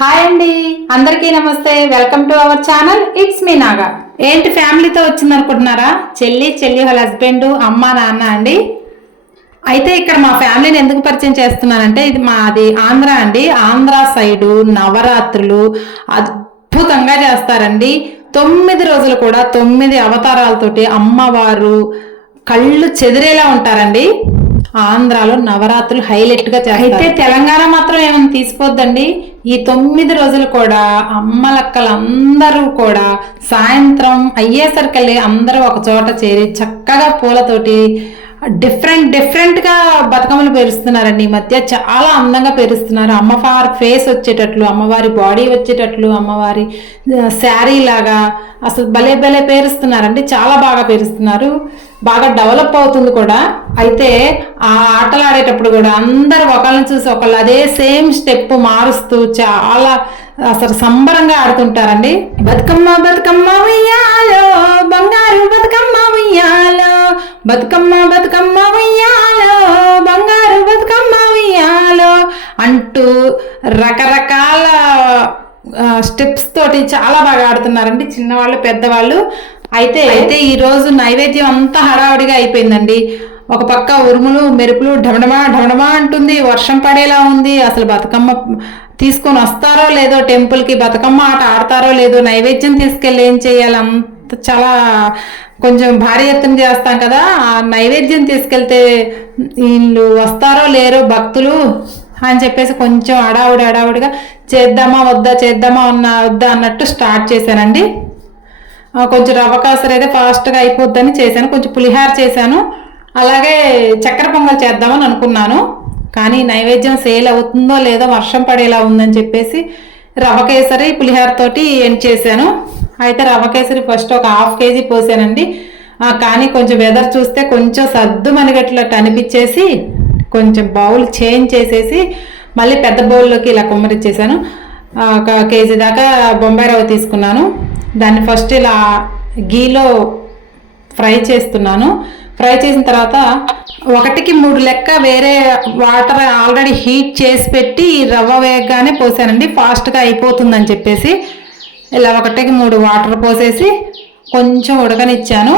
Hi అండి. అందరికీ నమస్తే. Welcome to our channel. It's మీ నాగా ఏంటి ఫ్యామిలీతో వచ్చింది అనుకుంటున్నారా చెల్లి చెల్లి వాళ్ళ హస్బెండ్ అమ్మ నాన్న అండి. అయితే ఇక్కడ మా ఫ్యామిలీని ఎందుకు పరిచయం చేస్తున్నానంటే ఇది మాది ఆంధ్ర అండి. ఆంధ్ర సైడు నవరాత్రులు అద్భుతంగా చేస్తారండి. తొమ్మిది రోజులు కూడా తొమ్మిది అవతారాలతోటి అమ్మవారు కళ్ళు చెదిరేలా ఉంటారండి. ఆంధ్రాలో నవరాత్రులు హైలైట్గా చేస్తారు. అయితే తెలంగాణ మాత్రం ఏమైనా తీసుకోవద్దండి ఈ తొమ్మిది రోజులు కూడా అమ్మలక్కలందరూ కూడా సాయంత్రం అయ్యేసరికెళ్ళి అందరూ ఒక చోట చేరి చక్కగా పూలతోటి డిఫరెంట్ డిఫరెంట్గా బతుకమ్మలు పేరుస్తున్నారండి. ఈ మధ్య చాలా అందంగా పేరుస్తున్నారు. అమ్మవారి ఫేస్ వచ్చేటట్లు అమ్మవారి బాడీ వచ్చేటట్లు అమ్మవారి శారీ లాగా అసలు భలే భలే పేరుస్తున్నారండి. చాలా బాగా పేరుస్తున్నారు. బాగా డెవలప్ అవుతుంది కూడా. అయితే ఆ ఆటలు ఆడేటప్పుడు కూడా అందరు ఒకళ్ళని చూసి ఒకళ్ళు అదే సేమ్ స్టెప్ మారుస్తూ చాలా అసలు సంబరంగా ఆడుతుంటారండి. బతుకమ్మ బతుకమ్మ ఉయ్యాలో బంగారు బతుకమ్మ ఉయ్యాలో బతుకమ్మ బతుకమ్మ ఉయ్యాలో బంగారు బతుకమ్మ ఉయ్యాలో అంటూ రకరకాల స్టెప్స్ తోటి చాలా బాగా ఆడుతున్నారండి. చిన్నవాళ్ళు పెద్దవాళ్ళు అయితే అయితే ఈ రోజు నైవేద్యం అంతా హడావుడిగా అయిపోయిందండి. ఒక పక్క ఉరుములు మెరుపులు ఢమడమా ఢమడమా అంటుంది. వర్షం పడేలా ఉంది. అసలు బతుకమ్మ తీసుకొని వస్తారో లేదో టెంపుల్కి బతుకమ్మ ఆట ఆడతారో లేదో నైవేద్యం తీసుకెళ్ళి ఏం చేయాలి? అంత చాలా కొంచెం భారీ ఎత్తున చేస్తాం కదా. ఆ నైవేద్యం తీసుకెళ్తే వీళ్ళు వస్తారో లేరో భక్తులు అని చెప్పేసి కొంచెం అడావుడి అడావుడిగా చేద్దామా వద్దా చేద్దామా అన్న వద్దా అన్నట్టు స్టార్ట్ చేశానండి. కొంచెం రవ్వకాసర అయితే ఫాస్ట్గా అయిపోద్దని చేశాను. కొంచెం పులిహార చేశాను. అలాగే చక్కెర పొంగల్ చేద్దామని అనుకున్నాను. కానీ నైవేద్యం సేల్ అవుతుందో లేదో వర్షం పడేలా ఉందని చెప్పేసి రవ్వ కేసరి ఎండ్ చేశాను. అయితే రవ్వ కేసరి ఫస్ట్ ఒక హాఫ్ కేజీ పోసానండి. కానీ కొంచెం వెదర్ చూస్తే కొంచెం సర్దు మనగట్లట్టు అనిపించేసి కొంచెం బౌల్ చేంజ్ చేసేసి మళ్ళీ పెద్ద బౌల్లోకి ఇలా కుమ్మరిచ్చేసాను ఒక కేజీ దాకా బొంబాయి రవ్వ తీసుకున్నాను. దాన్ని ఫస్ట్ ఇలా గీలో ఫ్రై చేస్తున్నాను. ఫ్రై చేసిన తర్వాత ఒకటికి మూడు లెక్క వేరే వాటర్ ఆల్రెడీ హీట్ చేసి పెట్టి రవ్వ వేయగానే పోసానండి. ఫాస్ట్గా అయిపోతుందని చెప్పేసి ఇలా ఒకటికి మూడు వాటర్ పోసేసి కొంచెం ఉడకనిచ్చాను.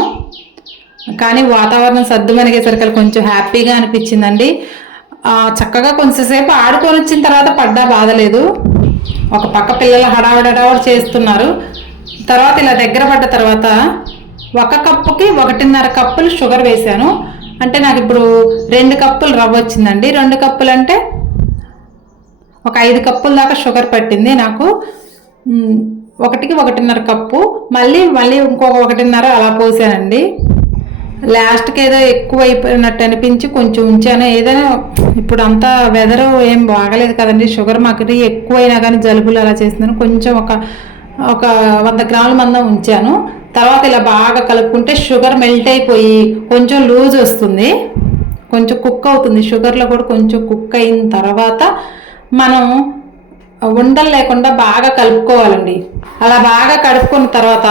కానీ వాతావరణం సర్దు మనగేసరికి కొంచెం హ్యాపీగా అనిపించిందండి. చక్కగా కొంచెంసేపు ఆడుకొని వచ్చిన తర్వాత పడ్డా బాధలేదు. ఒక పక్క పిల్లలు హడావిడి చేస్తున్నారు. తర్వాత ఇలా దగ్గర పడ్డ తర్వాత ఒక కప్పుకి ఒకటిన్నర కప్పులు షుగర్ వేశాను. అంటే నాకు ఇప్పుడు రెండు కప్పులు రవ్వ వచ్చిందండి. రెండు కప్పులు అంటే ఒక ఐదు కప్పుల దాకా షుగర్ పట్టింది నాకు. ఒకటికి ఒకటిన్నర కప్పు. మళ్ళీ మళ్ళీ ఇంకొక ఒకటిన్నర అలా పోసానండి. లాస్ట్కి ఏదో ఎక్కువ అయిపోయినట్టు అనిపించి కొంచెం ఉంచాను. ఏదైనా ఇప్పుడు అంతా వెదరు ఏం బాగలేదు కదండి. షుగర్ మాకు ఎక్కువైనా కానీ జలుబులు అలా చేస్తున్నాను కొంచెం ఒక ఒక వంద గ్రాముల మందం ఉంచాను. తర్వాత ఇలా బాగా కలుపుకుంటే షుగర్ మెల్ట్ అయిపోయి కొంచెం లూజ్ వస్తుంది. కొంచెం కుక్ అవుతుంది. షుగర్లో కూడా కొంచెం కుక్ అయిన తర్వాత మనం ఉండలు లేకుండా బాగా కలుపుకోవాలండి. అలా బాగా కలుపుకున్న తర్వాత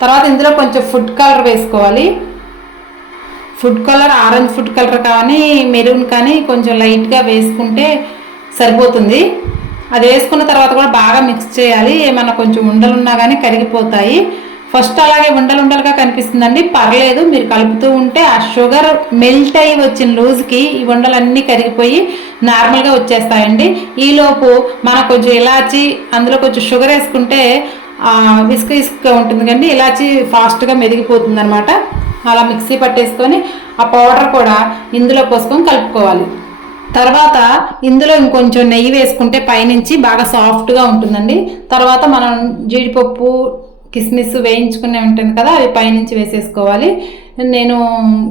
తర్వాత ఇందులో కొంచెం ఫుడ్ కలర్ వేసుకోవాలి. Food colour orange food colour కానీ మెరూన్ కానీ కొంచెం లైట్గా వేసుకుంటే సరిపోతుంది. అది వేసుకున్న తర్వాత కూడా బాగా మిక్స్ చేయాలి. ఏమన్నా కొంచెం ఉండలున్నా కానీ కరిగిపోతాయి. ఫస్ట్ అలాగే ఉండలు ఉండలుగా కనిపిస్తుందండి. పర్లేదు మీరు కలుపుతూ ఉంటే ఆ షుగర్ మెల్ట్ అయ్యి వచ్చిన లూజ్కి ఈ ఉండలన్నీ కరిగిపోయి నార్మల్గా వచ్చేస్తాయండి. ఈలోపు మనం కొంచెం ఇలాచి అందులో కొంచెం షుగర్ వేసుకుంటే విసుక ఇసుక ఉంటుంది కండి ఇలాచి ఫాస్ట్గా మెదిగిపోతుంది అనమాట అలా మిక్సీ పట్టేసుకొని ఆ పౌడర్ కూడా ఇందులో పోసుకొని కలుపుకోవాలి. తర్వాత ఇందులో ఇంకొంచెం నెయ్యి వేసుకుంటే పైనుంచి బాగా సాఫ్ట్గా ఉంటుందండి. తర్వాత మనం జీడిపప్పు కిస్మిస్ వేయించుకునే ఉంటుంది కదా అవి పైనుంచి వేసేసుకోవాలి. నేను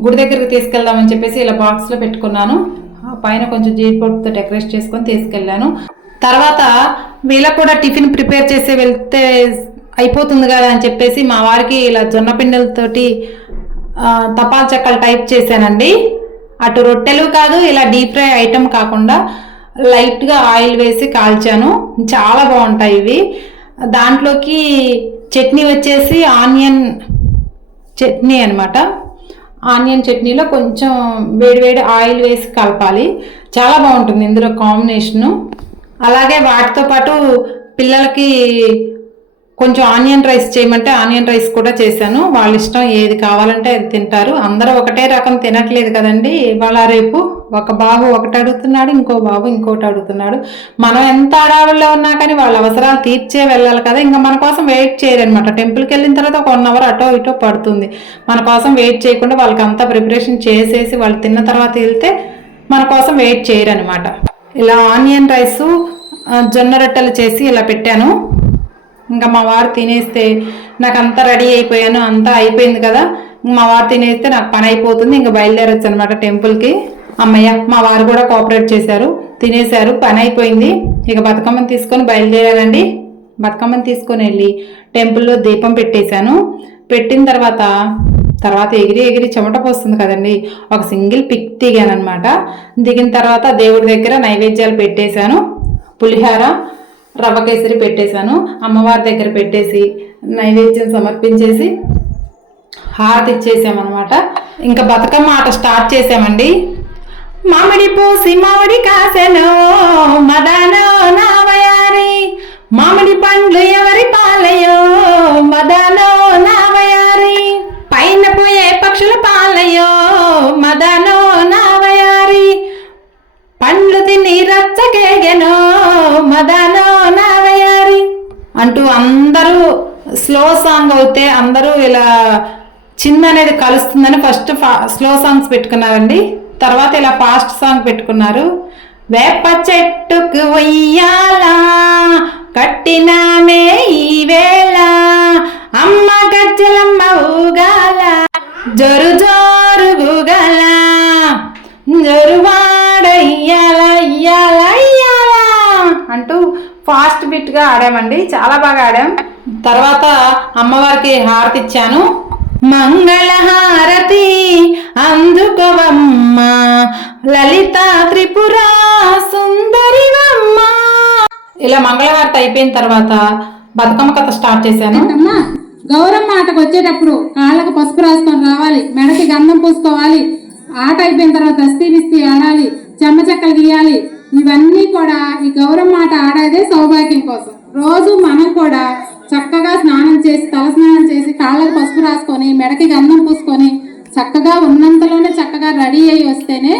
గుడి దగ్గరికి తీసుకెళ్దామని చెప్పేసి ఇలా బాక్స్లో పెట్టుకున్నాను. పైన కొంచెం జీడిపప్పుతో డెకరేట్ చేసుకొని తీసుకెళ్ళాను. తర్వాత వీళ్ళకు కూడా టిఫిన్ ప్రిపేర్ చేసి వెళ్తే అయిపోతుంది కదా అని చెప్పేసి మా వారికి ఇలా జొన్న పిండలతోటి తపాల్ చెక్కలు టైప్ చేశానండి. అటు రొట్టెలు కాదు ఇలా డీప్ ఫ్రై ఐటమ్ కాకుండా లైట్గా ఆయిల్ వేసి కాల్చాను. చాలా బాగుంటాయి ఇవి. దాంట్లోకి చట్నీ వచ్చేసి ఆనియన్ చట్నీ అనమాట ఆనియన్ చట్నీలో కొంచెం వేడివేడి ఆయిల్ వేసి కలపాలి. చాలా బాగుంటుంది ఇందులో కాంబినేషను. అలాగే వాటితో పాటు పిల్లలకి కొంచెం ఆనియన్ రైస్ చేయమంటే ఆనియన్ రైస్ కూడా చేశాను. వాళ్ళ ఇష్టం ఏది కావాలంటే అది తింటారు. అందరూ ఒకటే రకం తినట్లేదు కదండి. ఇవాళ రేపు ఒక బాబు ఒకటి అడుగుతున్నాడు ఇంకో బాబు ఇంకోటి అడుగుతున్నాడు. మనం ఎంత అడావుల్లో ఉన్నా కానీ వాళ్ళ అవసరాలు తీర్చే వెళ్ళాలి కదా. ఇంకా మన కోసం వెయిట్ చేయరనమాట టెంపుల్కి వెళ్ళిన తర్వాత ఒక వన్ అవర్ అటో ఇటో పడుతుంది. మన కోసం వెయిట్ చేయకుండా వాళ్ళకి అంతా ప్రిపరేషన్ చేసేసి వాళ్ళు తిన్న తర్వాత వెళ్తే మన కోసం వెయిట్ చేయరనమాట ఇలా ఆనియన్ రైసు జొన్న రొట్టెలు చేసి ఇలా పెట్టాను. ఇంకా మా వారు తినేస్తే నాకు అంతా రెడీ అయిపోయాను అంతా అయిపోయింది కదా. మా వారు తినేస్తే నాకు పని అయిపోతుంది ఇంకా బయలుదేరొచ్చు అనమాట టెంపుల్కి అమ్మయ్య మా వారు కూడా కోఆపరేట్ చేశారు తినేశారు పని అయిపోయింది. ఇక బతుకమ్మని తీసుకొని బయలుదేరానండి బతుకమ్మని తీసుకొని వెళ్ళి టెంపుల్లో దీపం పెట్టేశాను. పెట్టిన తర్వాత తర్వాత ఎగిరి ఎగిరి చెమట పోస్తుంది కదండి. ఒక సింగిల్ పిక్ దిగాను అనమాట దిగిన తర్వాత దేవుడి దగ్గర నైవేద్యాలు పెట్టేశాను. పులిహార రవ్వ కేసరి పెట్టేశాను. అమ్మవారి దగ్గర పెట్టేసి నైవేద్యం సమర్పించేసి హారతి ఇచ్చేసామన్నమాట. ఇంకా బతుకమ్మ ఆట స్టార్ట్ చేసామండి. మామిడి పూసి మామిడి కాసెను అంటూ అందరూ స్లో సాంగ్ అవుతే అందరూ ఇలా చిన్న అనేది కలుస్తుందని ఫస్ట్ స్లో సాంగ్స్ పెట్టుకున్నారండి. తర్వాత ఇలా ఫాస్ట్ సాంగ్ పెట్టుకున్నారు. వేప చెట్టుకు వెయ్యాలా కట్టినామే ఈ వేళ అమ్మ గజ్జలమ్మ ఊగాల జరు ఫాస్ట్ బిట్గా ఆడామండి. చాలా బాగా ఆడాం. తర్వాత అమ్మవారికి హారతి ఇచ్చాను. మంగళహారతి అందుకోవమ్మ. లలిత త్రిపుర సుందరివమ్మ. ఇలా మంగళహారతి అయిపోయిన తర్వాత బతుకమ్మ కథ స్టార్ట్ చేశాను. అమ్మా గౌరమ్మ ఆటకు వచ్చేటప్పుడు కాళ్ళకు పసుపు రాసుకొని రావాలి. మెడకి గంధం పూసుకోవాలి. ఆట అయిపోయిన తర్వాత దస్తీ బిస్తీ ఆడాలి. చెమ్మ చెక్కలు గీయాలి. ఇవన్నీ కూడా ఈ గౌరమ్మ ఆట ఆడేదే సౌభాగ్యం కోసం. రోజు మనం కూడా చక్కగా స్నానం చేసి తలస్నానం చేసి కాళ్ళకు పసుపు రాసుకొని మెడకి గంధం పూసుకొని చక్కగా ఉన్నంతలోనే చక్కగా రెడీ అయ్యి వస్తేనే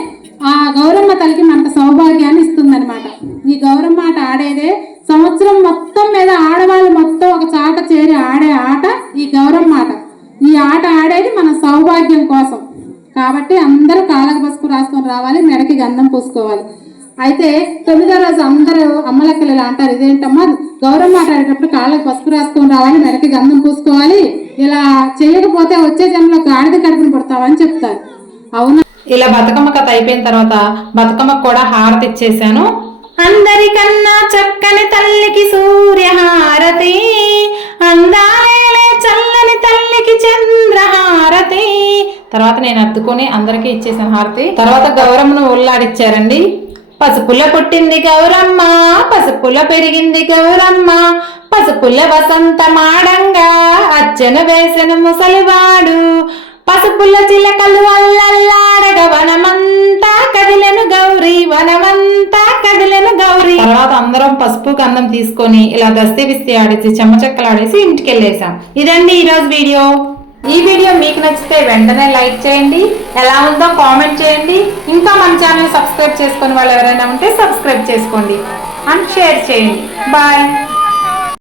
ఆ గౌరమ్మ తల్లికి మనకు సౌభాగ్యాన్ని ఇస్తుందన్నమాట. ఈ గౌరమ్మ ఆట ఆడేదే సంవత్సరం మొత్తం మీద ఆడవాళ్ళు మొత్తం ఒక చాట చేరి ఆడే ఆట ఈ గౌరమ్మ ఆట ఈ ఆట ఆడేది మన సౌభాగ్యం కోసం. కాబట్టి అందరూ కాళ్ళకు పసుపు రాసుకొని రావాలి మెడకి గంధం పూసుకోవాలి. అయితే తొమ్మిదో రోజు అందరూ అమ్మలక్కలు ఇలా అంటారు. ఇదేంటమ్మా? గౌరమ్మ ఆట ఆడేటప్పుడు కాళ్ళకు పసుపు రాసుకొని రావాలి మెడకి గంధం పూసుకోవాలి. ఇలా చేయకపోతే వచ్చే జన్మలో గాడిద కడుపుని పుడతావని చెప్తారు. అవునా? ఇలా బతుకమ్మ కథ అయిపోయిన తర్వాత బతుకమ్మకు కూడా హారతి ఇచ్చేసాను అందరికన్నా చక్కని తల్లికి సూర్యహారతి అందాలేలే చల్లని తల్లికి చంద్రహారతి. తర్వాత నేను అద్దుకొని అందరికీ ఇచ్చేసాను హారతి. తర్వాత గౌరమ్మను ఉల్లాడిచ్చారండి. పసుపుల పుట్టింది గౌరమ్మ పసుపుల పెరిగింది గౌరమ్మ. పసుపుల వసంత మాడంగా అచ్చన వేసిన ముసలివాడు. పసుపుల చిలకలు అల్లల్లాడగ వనమంతా కదిలెను గౌరీ వనమంతా కదిలెను గౌరీ. తర్వాత అందరం పసుపు కందం తీసుకొని ఇలా దస్తీ బిస్తీ ఆడేసి చెమ్మచెక్కలు ఆడేసి ఇంటికి వెళ్ళేసాం ఇదండి ఈరోజు వీడియో. ఈ వీడియో మీకు నచ్చితే వెంటనే లైక్ చేయండి. ఎలా ఉందో కామెంట్ చేయండి. ఇంకా మన ఛానల్ సబ్స్క్రైబ్ చేసుకుని వాళ్ళు ఎవరైనా ఉంటే సబ్స్క్రైబ్ చేసుకోండి. అండ్ షేర్ చేయండి. బాయ్.